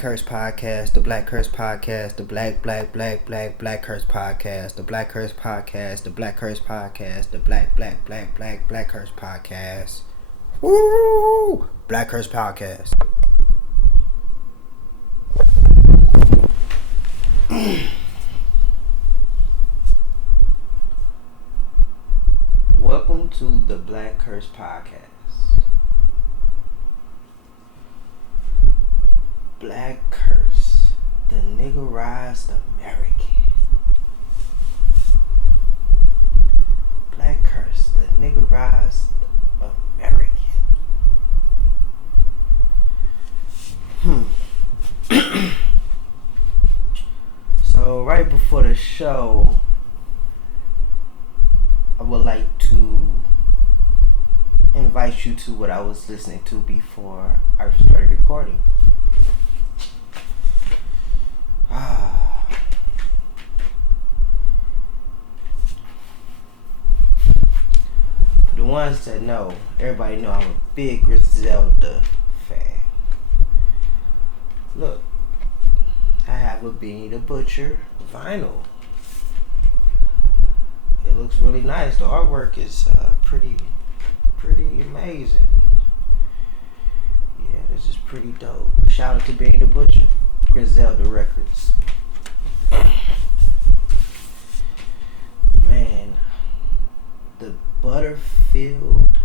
Curse podcast, the BlackCurse podcast, the BlackCurse podcast, the BlackCurse podcast, the BlackCurse podcast, the BlackCurse podcast. Woo! BlackCurse podcast. Welcome to the BlackCurse podcast. BlackCurse, the niggerized American. BlackCurse, the niggerized American. So right before the show, I would like to invite you to what I was listening to before I started recording. For the ones that know, everybody know I'm a big Griselda fan. Look, I have a Benny the Butcher vinyl. It looks really nice. The artwork is pretty amazing. Yeah, this is pretty dope. Shout out to Benny the Butcher, Griselda Records. Man, the Butterfield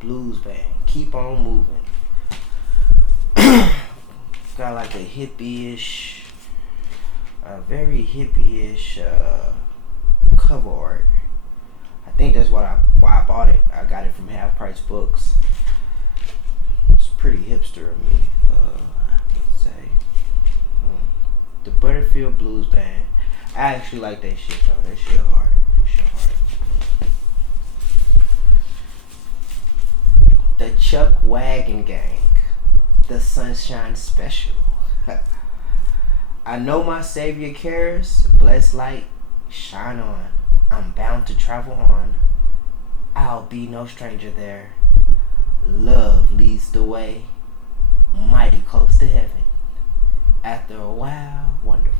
Blues Band, keep on moving. Got like a hippie-ish, very hippie-ish cover art. I think that's why I bought it. I got it from Half Price Books. It's pretty hipster of me, I would say. The Butterfield Blues Band. I actually like that shit though. That shit hard. The Chuck Wagon Gang. The Sunshine Special. I know my Savior cares. Blessed light, shine on. I'm bound to travel on. I'll be no stranger there. Love leads the way. Mighty close to heaven. After a while, wonderful.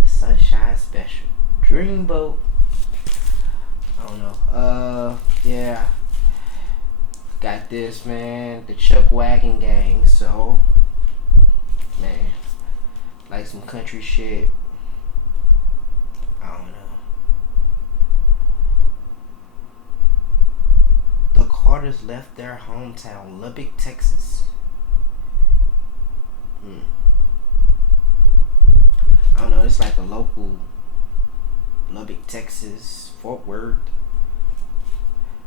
The Sunshine Special. Dreamboat. I don't know. Yeah. Got this, man. The Chuck Wagon Gang. So, man, like some country shit. I don't know. The Carters left their hometown, Lubbock, Texas. I don't know. It's like a local Lubbock, Texas, Fort Worth.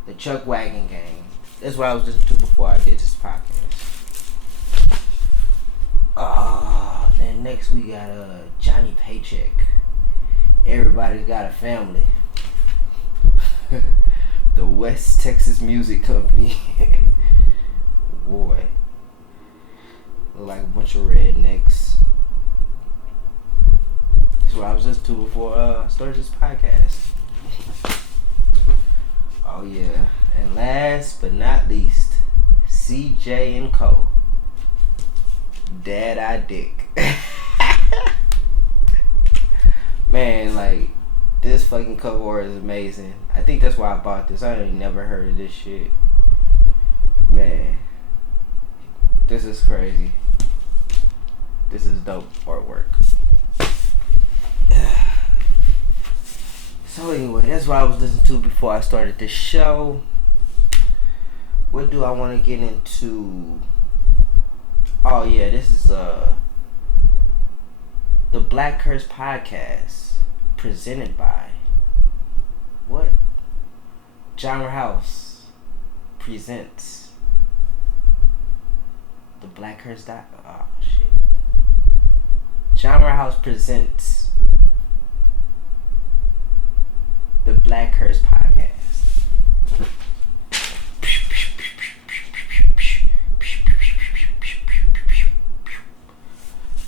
The Chuck Wagon Gang. That's what I was listening to before I did this podcast. Then next we got Johnny Paycheck. Everybody's got a family. The West Texas Music Company. Boy. Look like a bunch of rednecks. That's what I was listening to before I started this podcast. Oh yeah. And last but not least, CJ and Co. Dad I Dick. Man, like, this fucking cover art is amazing. I think that's why I bought this. I ain't never heard of this shit. Man, this is crazy. This is dope artwork. So anyway, that's what I was listening to before I started this show. What do I want to get into? Oh yeah, this is the BlackCurse podcast presented by what? Genre House presents the BlackCurse oh shit. Genre House presents the BlackCurse podcast.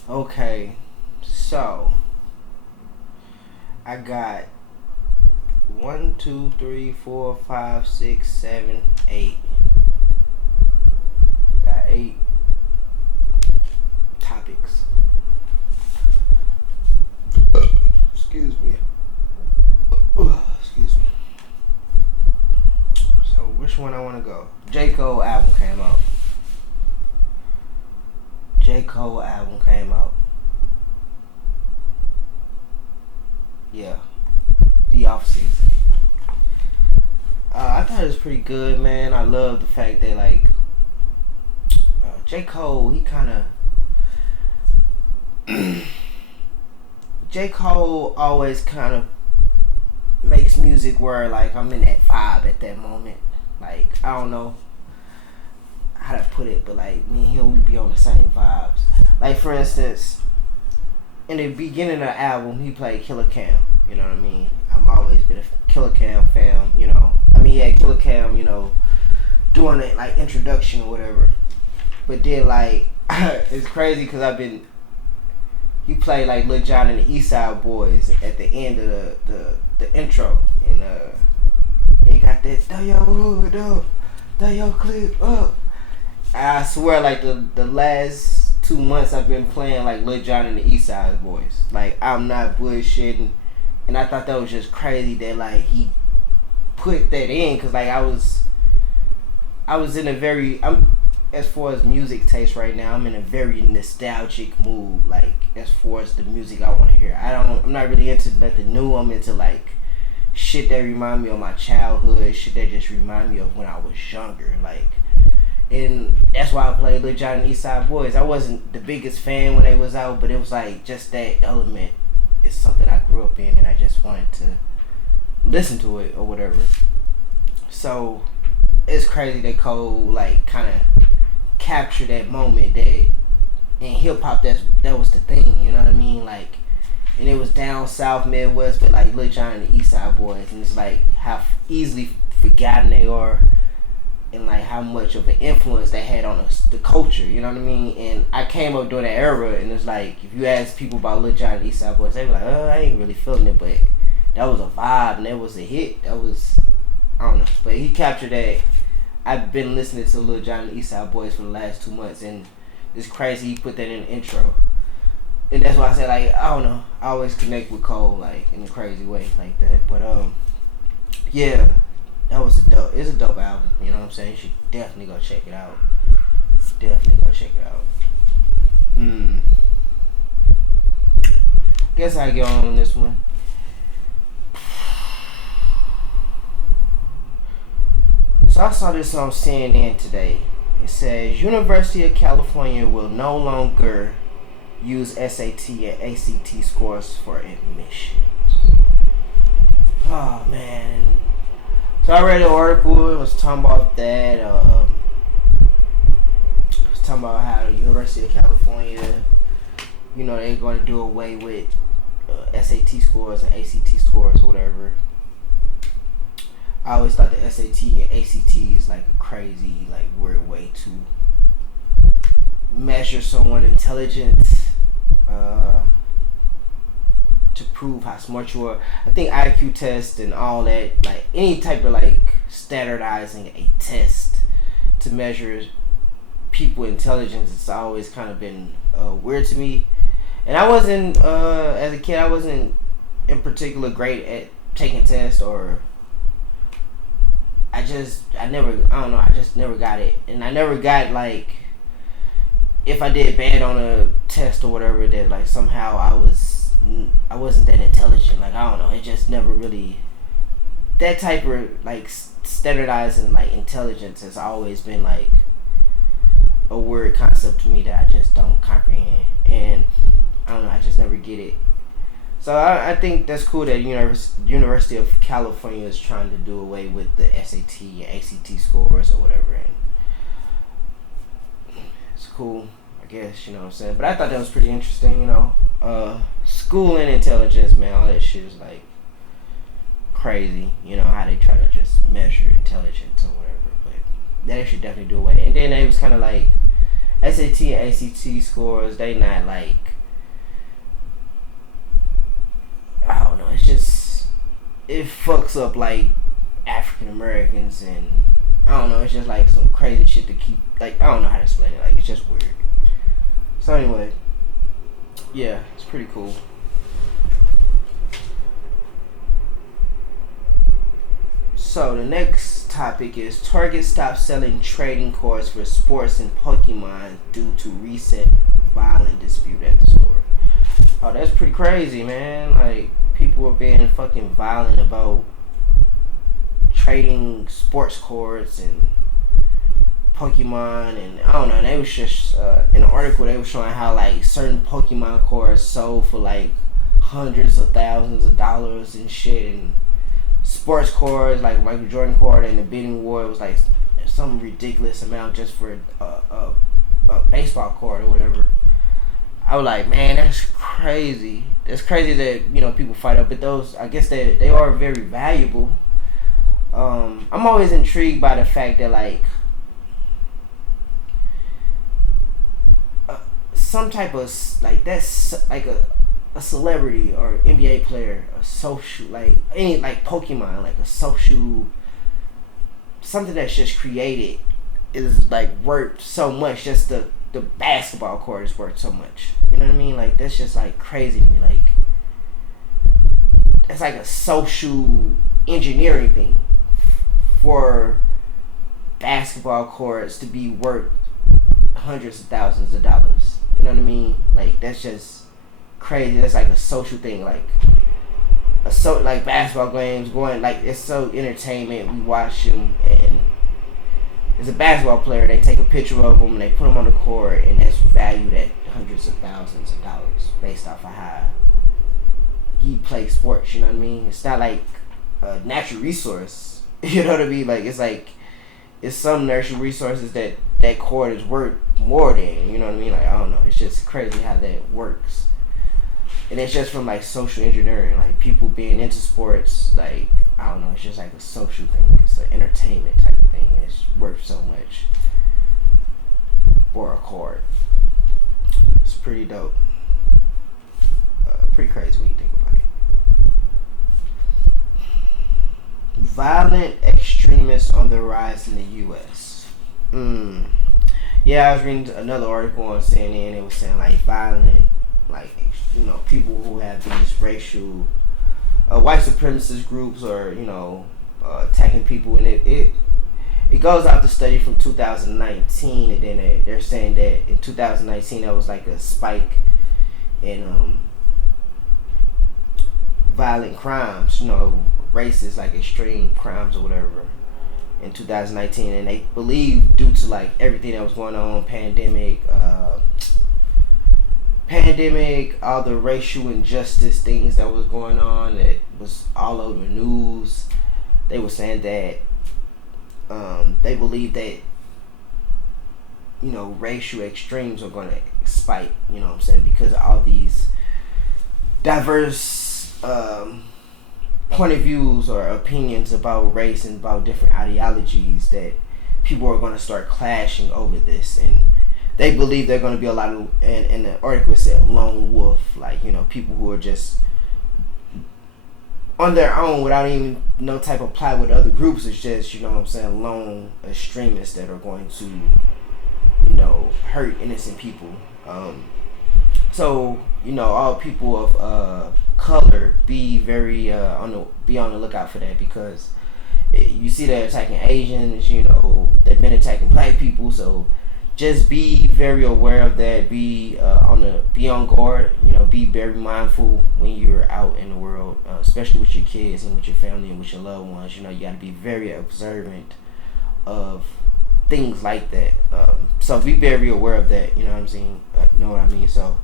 Okay, so I got 1, 2, 3, 4, 5, 6, 7, 8. Got 8 top topics. Excuse me. Excuse me. So which one I want to go? J. Cole album came out. Yeah, the off season. I thought it was pretty good, man. I love the fact that like J. Cole, he kind of J. Cole always kind of makes music where like I'm in that vibe at that moment. Like I don't know how to put it, but like me and him, we be on the same vibes. Like for instance, in the beginning of the album, he played Killer Cam. You know what I mean? I've always been a Killer Cam fan. You know, I mean, yeah, Killer Cam. You know, doing it like introduction or whatever. But then like it's crazy because he played like Lil Jon and the East Side Boys at the end of the intro, and he got that throw your hood up, throw your clip up. I swear, like the last 2 months I've been playing like Lil Jon and the East Side Boys. Like I'm not bullshitting, and I thought that was just crazy that like he put that in, cause like I was in a very as far as music taste right now, I'm in a very nostalgic mood. Like as far as the music I want to hear, I'm not really into nothing new. I'm into like shit that remind me of my childhood, shit that just remind me of when I was younger. Like, and that's why I played Lil Jon and East Side Boys. I wasn't the biggest fan when they was out, but it was like just that element is something I grew up in, and I just wanted to listen to it or whatever. So it's crazy that Cole like kind of captured that moment that in hip hop that was the thing. You know what I mean? Like, and it was down south Midwest, but like Lil Jon and the East Side Boys, and it's like how easily forgotten they are, and like how much of an influence they had on the culture, you know what I mean? And I came up during that era, and it's like if you ask people about Lil Jon and East Side Boys, they be like, "Oh, I ain't really feeling it," but that was a vibe and that was a hit. That was, I don't know, but he captured that. I've been listening to Lil Jon and East Side Boys for the last 2 months, and it's crazy he put that in the intro. And that's why I say like I don't know, I always connect with Cole like in a crazy way like that. But yeah. It's a dope album, you know what I'm saying? You should definitely go check it out. Guess I get on this one. So I saw this on CNN today. It says University of California will no longer use SAT and ACT scores for admissions. Oh man. So I read the article. It was talking about that. It was talking about how the University of California, you know, they're going to do away with SAT scores and ACT scores or whatever. I always thought the SAT and ACT is like a crazy, like weird way to measure someone's intelligence. To prove how smart you are. I think IQ test and all that, like any type of like standardizing a test to measure people's intelligence, it's always kind of been weird to me. And I wasn't, as a kid, I wasn't in particular great at taking tests, or I just never got it. And I never got like, if I did bad on a test or whatever, that like somehow I wasn't that intelligent. Like I don't know, it just never really, that type of like standardizing like intelligence has always been like a weird concept to me that I just don't comprehend, and I don't know, I just never get it. So I think that's cool that University of California is trying to do away with the SAT and ACT scores or whatever, and it's cool, I guess, you know what I'm saying. But I thought that was pretty interesting, you know. Schooling intelligence, man, all that shit is like crazy, you know, how they try to just measure intelligence or whatever. But they should definitely do away. And then they was kind of like SAT and ACT scores, they not like, I don't know, it's just, it fucks up like African Americans, and I don't know, it's just like some crazy shit to keep, like I don't know how to explain it, like it's just weird. So anyway, Yeah, it's pretty cool. So the next topic is Target stopped selling trading cards for sports and Pokemon due to recent violent dispute at the store. Oh, that's pretty crazy, man. Like people were being fucking violent about trading sports cards and Pokemon, and I don't know. They was just in an article they were showing how like certain Pokemon cards sold for like hundreds of thousands of dollars and shit, and sports cards like Michael Jordan card and the bidding war was like some ridiculous amount just for a baseball card or whatever. I was like, man, that's crazy. That's crazy that people fight up, but those I guess they are very valuable. I'm always intrigued by the fact that like some type of like that's like a celebrity or NBA player, a social like any like Pokemon, like a social something that's just created is like worth so much. Just the basketball court is worth so much. You know what I mean? Like that's just like crazy to me. Like that's like a social engineering thing for basketball courts to be worth hundreds of thousands of dollars. You know what I mean? Like that's just crazy. That's like a social thing. Like basketball games going like it's so entertainment. We watch them, and as a basketball player, they take a picture of them and they put them on the court, and that's valued at hundreds of thousands of dollars based off of how he plays sports. You know what I mean? It's not like a natural resource. You know what I mean? Like it's some natural resources that court is worth more than. You know what I mean? Like I don't know. It's just crazy how that works. And it's just from like social engineering, like people being into sports, like I don't know, it's just like a social thing. It's an entertainment type of thing, and it's worth so much for a card. It's pretty dope. Pretty crazy when you think about it. Violent extremists on the rise in the U.S. Yeah, I was reading another article on CNN. It was saying like violent, like people who have these racial white supremacist groups or attacking people, and it goes out the study from 2019, and then they're saying that in 2019 there was like a spike in violent crimes, racist like extreme crimes or whatever in 2019, and they believe due to like everything that was going on, pandemic, all the racial injustice things that was going on that was all over the news. They were saying that they believe that racial extremes are going to spike. You know what I'm saying, because of all these diverse point of views or opinions about race and about different ideologies, that people are going to start clashing over this, and they believe they're going to be a lot of, and the article said lone wolf, like people who are just on their own without even no type of plot with other groups. It's just lone extremists that are going to hurt innocent people. So all people of color be very on the lookout for that, because you see they're attacking Asians. They've been attacking black people, so just be very aware of that. Be on guard. Be very mindful when you're out in the world, especially with your kids and with your family and with your loved ones. You got to be very observant of things like that. So be very aware of that. You know what I'm saying? Know what I mean? So,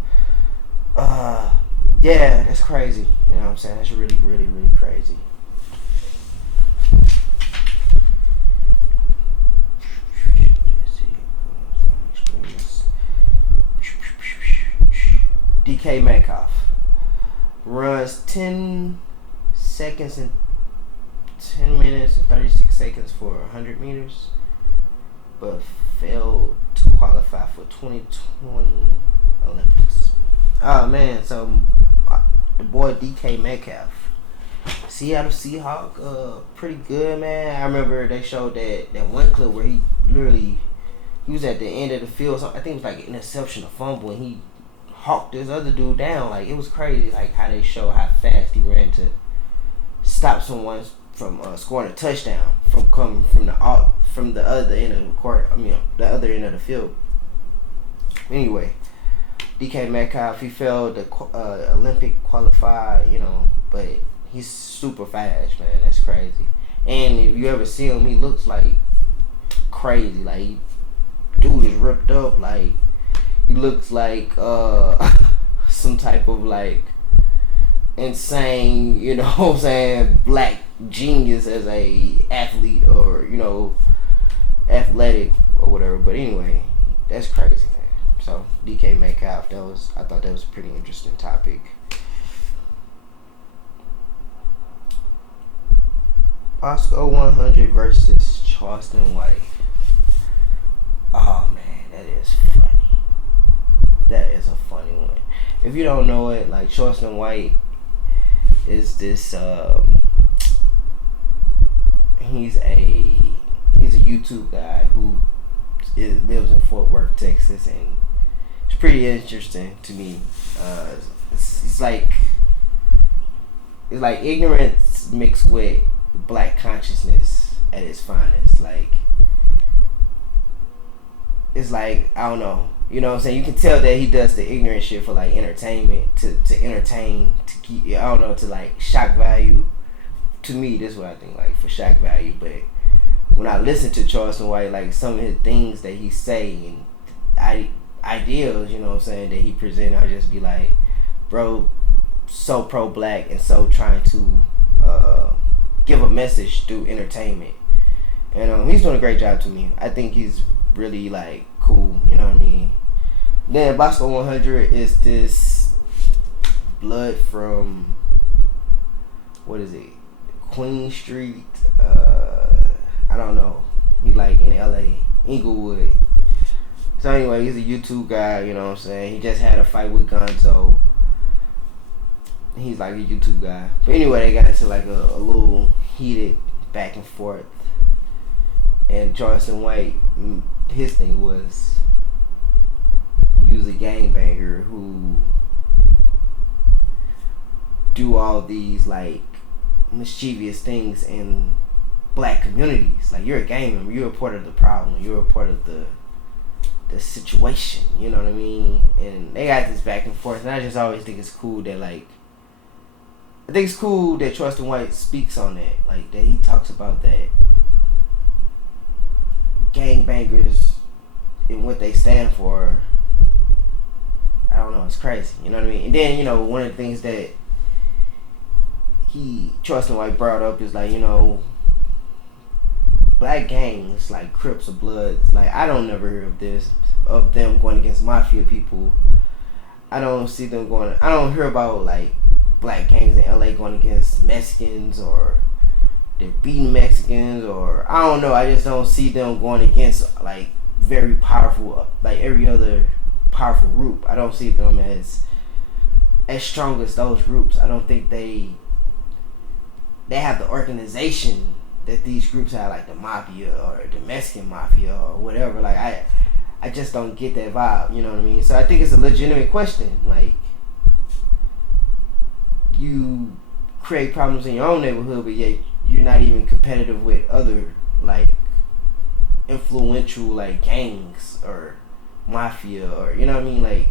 yeah, that's crazy. You know what I'm saying? That's really, really, really crazy. DK Metcalf runs 10 seconds and 10 minutes and 36 seconds for 100 meters, but failed to qualify for 2020 Olympics. Oh man, so the boy DK Metcalf, Seattle Seahawk, pretty good, man. I remember they showed that one clip where he was at the end of the field. So I think it was like an interception, a fumble, and he hawked this other dude down. Like, it was crazy, like how they show how fast he ran to stop someone from scoring a touchdown from coming from the other end of the court. I mean, the other end of the field. Anyway, DK Metcalf, he failed the Olympic qualifier, but he's super fast, man. That's crazy. And if you ever see him, he looks like crazy. Like, dude is ripped up. Like, he looks like some type of like insane, what I'm saying, black genius as a athlete or athletic or whatever. But anyway, that's crazy, man. So DK Metcalf, I thought that was a pretty interesting topic. Oscar 100 versus Charleston White. Oh man, that is funny. That is a funny one. If you don't know it, like, Charleston White is this he's a YouTube guy who lives in Fort Worth, Texas, and it's pretty interesting to me. It's like ignorance mixed with black consciousness at its finest. Like, it's like, I don't know, you know what I'm saying? You can tell that he does the ignorant shit for like entertainment, to entertain, to keep, I don't know, to like shock value. To me, this is what I think, like, for shock value. But when I listen to Charleston White, like, some of his things that he say and ideals, you know what I'm saying, that he present, I'll just be like, bro, so pro-black and so trying to give a message through entertainment. And he's doing a great job to me. I think he's really, like, cool, you know what I mean? Then Bosco 100 is this blood from, what is it, Queen Street, I don't know, he like in LA, Inglewood. So anyway, he's a YouTube guy, you know what I'm saying? He just had a fight with Gonzo. He's like a YouTube guy. But anyway, they got into like a little heated back and forth. And Charleston White, his thing was use a gangbanger who do all these like mischievous things in black communities. Like, you're a gang member, you're a part of the problem, you're a part of the situation, you know what I mean? And they got this back and forth, and I just always think it's cool that, like, I think it's cool that Charleston White speaks on that, like, that he talks about that gangbangers and what they stand for. I don't know, it's crazy, you know what I mean? And then, one of the things that Charleston White brought up is, like, black gangs like Crips or Bloods, like, I don't never hear of them going against mafia people. I don't hear about like black gangs in LA going against Mexicans, or they're beating Mexicans, or I don't know, I just don't see them going against like very powerful, like every other powerful group. I don't see them as strong as those groups. I don't think they have the organization that these groups have, like the mafia or the Mexican mafia or whatever. Like, I just don't get that vibe, you know what I mean? So I think it's a legitimate question. Like, you create problems in your own neighborhood, but yet you're not even competitive with other, like, influential, like, gangs or mafia, or, you know what I mean? Like,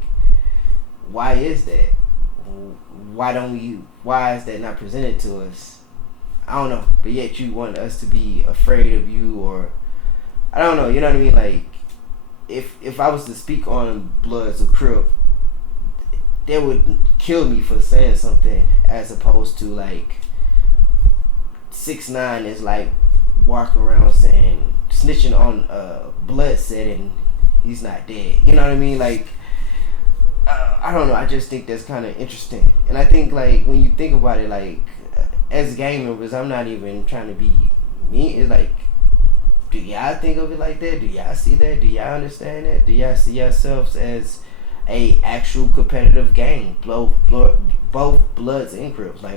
why is that? Why is that not presented to us? I don't know, but yet you want us to be afraid of you, or I don't know, you know what I mean? Like, if I was to speak on Bloods or Crip, they would kill me for saying something, as opposed to like 6ix9ine is like walking around saying, snitching on Blood said and he's not dead. You know what I mean? Like, I don't know. I just think that's kind of interesting, and I think, like, when you think about it, like, as gang members, I'm not even trying to be mean. It's like, do y'all think of it like that? Do y'all see that? Do y'all understand that? Do y'all see yourselves as a actual competitive gang, both Bloods and Crips? Like,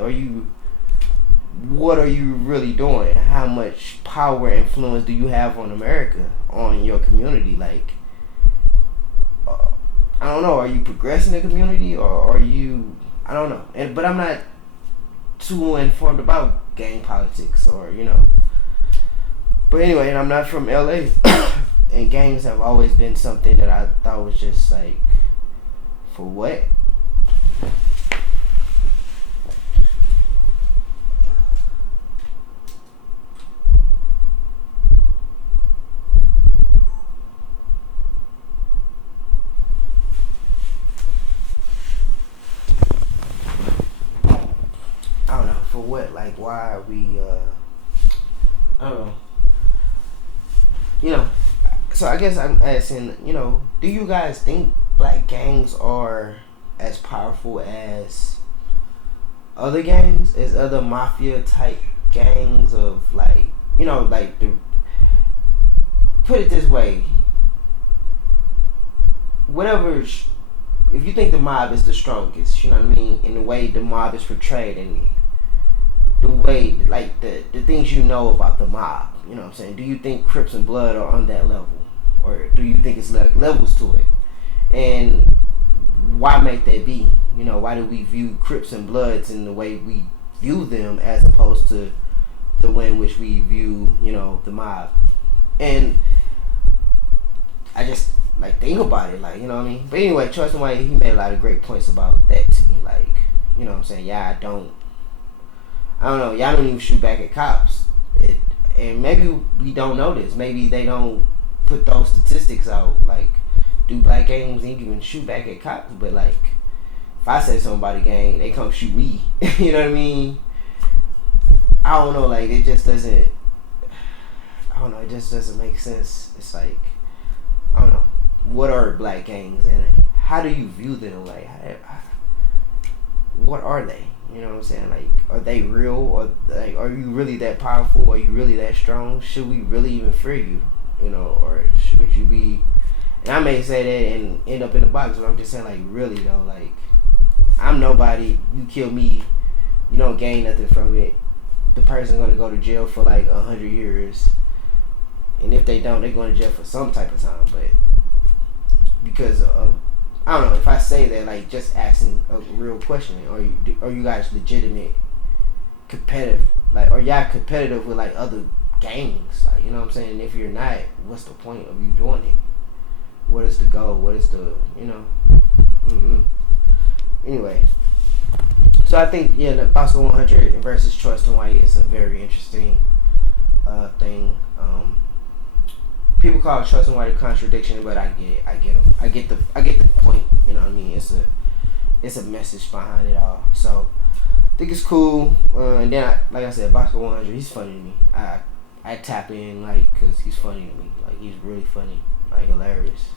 what are you really doing? How much power and influence do you have on America, on your community? Like, I don't know. Are you progressing the community, or are you? I don't know. But I'm not too informed about gang politics, or But anyway, and I'm not from LA, and gangs have always been something that I thought was just like, for what? I don't know, for what? Like, why are we? I don't know. You know, so I guess I'm asking, do you guys think black gangs are as powerful as other gangs, as other mafia type gangs of like, like the, put it this way, whatever, if you think the mob is the strongest, you know what I mean, in the way the mob is portrayed and the way, like the things about the mob, you know what I'm saying? Do you think Crips and Blood are on that level? Or do you think it's like levels to it? And why make that be? Why do we view Crips and Bloods in the way we view them as opposed to the way in which we view, the mob? And I just like think about it, like, you know what I mean? But anyway, Trust and White, he made a lot of great points about that to me, like, you know what I'm saying? Yeah, I don't know. Y'all don't even shoot back at cops. And maybe we don't know this. Maybe they don't put those statistics out. Like, do black gangs even shoot back at cops? But like, if I say something about a gang, they come shoot me. You know what I mean? I don't know. Like, it just doesn't. I don't know. It just doesn't make sense. It's like, I don't know. What are black gangs and how do you view them? Like, what are they? You know what I'm saying? Like, are they real? Or like, are you really that powerful? Are you really that strong? Should we really even fear you? Or should you be? And I may say that and end up in the box, but I'm just saying, like, really though, like, I'm nobody. You kill me, you don't gain nothing from it. The person's gonna go to jail for like 100 years, and if they don't, they're going to jail for some type of time. But because of, I don't know, if I say that, like, just asking a real question, are you guys legitimate, competitive? Like, are y'all competitive with like other gangs? Like, you know what I'm saying? And if you're not, what's the point of you doing it? What is the goal? What is the, Anyway, so I think, the Bosco 100 versus Trust and White is a very interesting thing. People call Trust and White a contradiction, but I get it. I get them. I get the point. You know what I mean? It's a message behind it all. So I think it's cool. And then, like I said, Bosco 100, he's funny to me. I tap in, like, cause he's funny to me. Like, he's really funny, like, hilarious.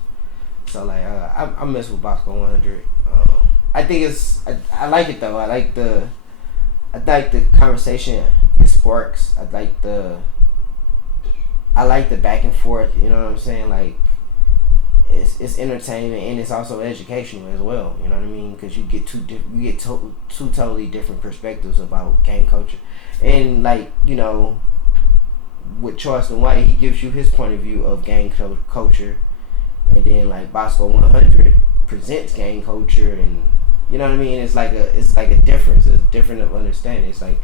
So like, I mess with Bosco 100. I think I like it though. I like the conversation it sparks. I like the back and forth. You know what I'm saying? Like, it's entertainment and it's also educational as well. You know what I mean? Because you get two totally different perspectives about gang culture, and like, with Charleston White, he gives you his point of view of gang culture, and then like Bosco 100 presents gang culture, and you know what I mean. It's like a difference. It's different of understanding. It's like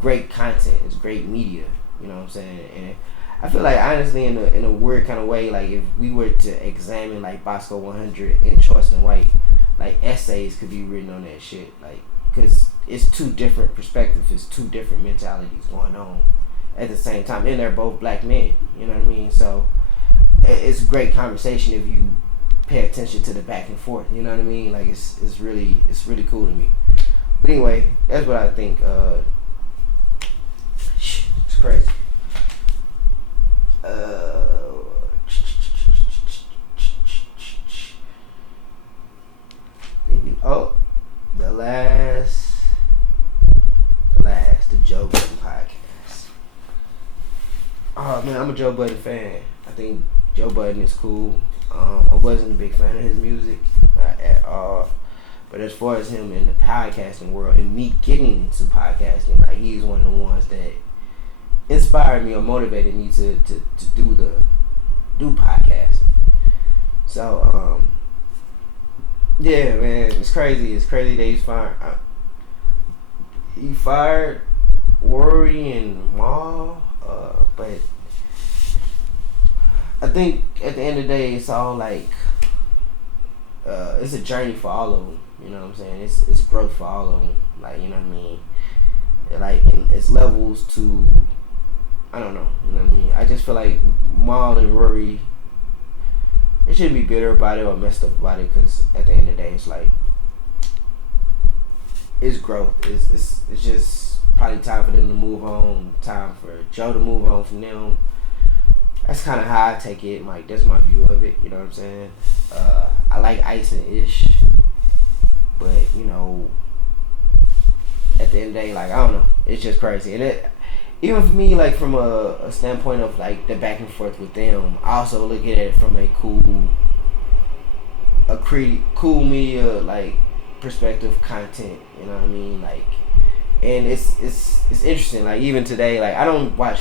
great content. It's great media. You know what I'm saying? And I feel like, honestly, in a weird kind of way, like, if we were to examine like Bosco 100 and Charleston White, like, essays could be written on that shit, like, because it's two different perspectives. It's two different mentalities going on at the same time, and they're both black men. You know what I mean? So it's a great conversation if you pay attention to the back and forth. You know what I mean? Like, it's really cool to me. But anyway, that's what I think. It's crazy. The Joe Budden podcast. Oh man, I'm a Joe Budden fan. I think Joe Budden is cool. I wasn't a big fan of his music, not at all. But as far as him in the podcasting world and me getting into podcasting, like, he's one of the ones that inspired me or motivated me to do podcasting. So Yeah, man, it's crazy. It's crazy that he's fired. He fired Worry and Maul, but I think at the end of the day, it's all like it's a journey for all of them. You know what I'm saying? It's growth for all of them. Like, you know what I mean? Like, it's levels to, I don't know. You know what I mean? I just feel like Maul and Rory, they shouldn't be bitter about it or messed up about it, because at the end of the day, it's like it's growth. It's just probably time for them to move on. Time for Joe to move on from them. That's kind of how I take it. Like, that's my view of it. You know what I'm saying? I like Ice and Ish, but you know, at the end of the day, like, I don't know, it's just crazy. And it, even for me, like from a standpoint of like the back and forth with them, I also look at it from a cool media like perspective content. You know what I mean? Like, and it's interesting. Like, even today, like, I don't watch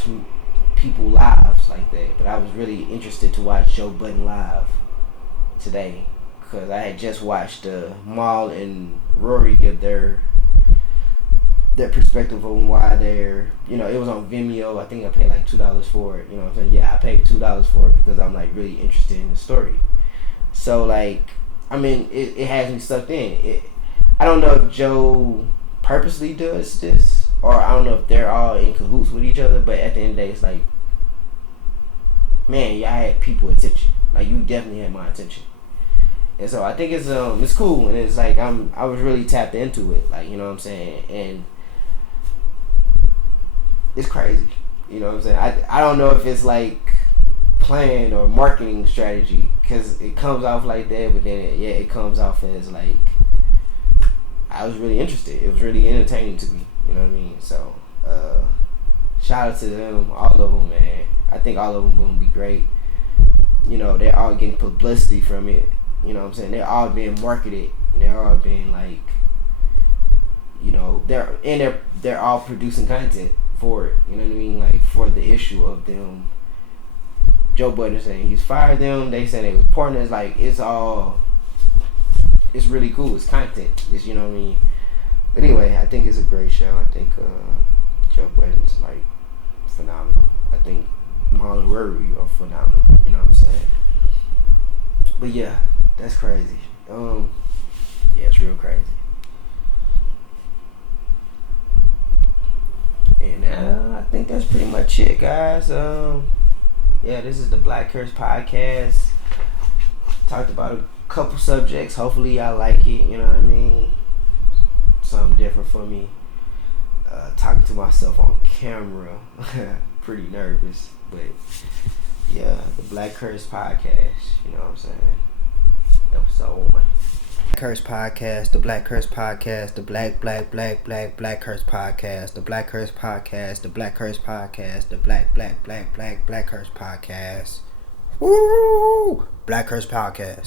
people lives like that, but I was really interested to watch Joe Budden live today, because I had just watched Maul and Rory give their perspective on why they're, you know, it was on Vimeo. I think I paid like $2 for it. You know what I'm saying? Yeah, I paid $2 for it because I'm like really interested in the story. So like, I mean, it has me sucked in. I don't know if Joe purposely does this, or I don't know if they're all in cahoots with each other. But at the end of the day, it's like, man, y'all had people attention. Like, you definitely had my attention. And so I think it's cool, and it's like I was really tapped into it. Like, you know what I'm saying? And it's crazy. You know what I'm saying? I don't know if it's like planned or marketing strategy, because it comes off like that, but then it comes off as like, I was really interested. It was really entertaining to me. You know what I mean? So shout out to them, all of them, man. I think all of them gonna be great. You know, they're all getting publicity from it. You know what I'm saying? They're all being marketed. They're all being like, you know, they're all producing content for it. You know what I mean? Like, for the issue of them. Joe Budden saying he's fired them. They saying they was partners. Like, it's really cool. It's content. It's, you know what I mean? But anyway, I think it's a great show. I think Joe Budden's like phenomenal. I think Marlon Worry are phenomenal. You know what I'm saying? But yeah, that's crazy. Yeah, it's real crazy. And I think that's pretty much it, guys. Yeah, this is the BlackCurse podcast. Talked about a couple subjects. Hopefully y'all like it. You know what I mean? Something different for me. Talking to myself on camera. Pretty nervous. But yeah, the BlackCurse podcast. You know what I'm saying? Episode 1. Curse podcast, the BlackCurse podcast, the BlackCurse podcast, the BlackCurse podcast, the BlackCurse podcast, the BlackCurse podcast. Woo! BlackCurse podcast.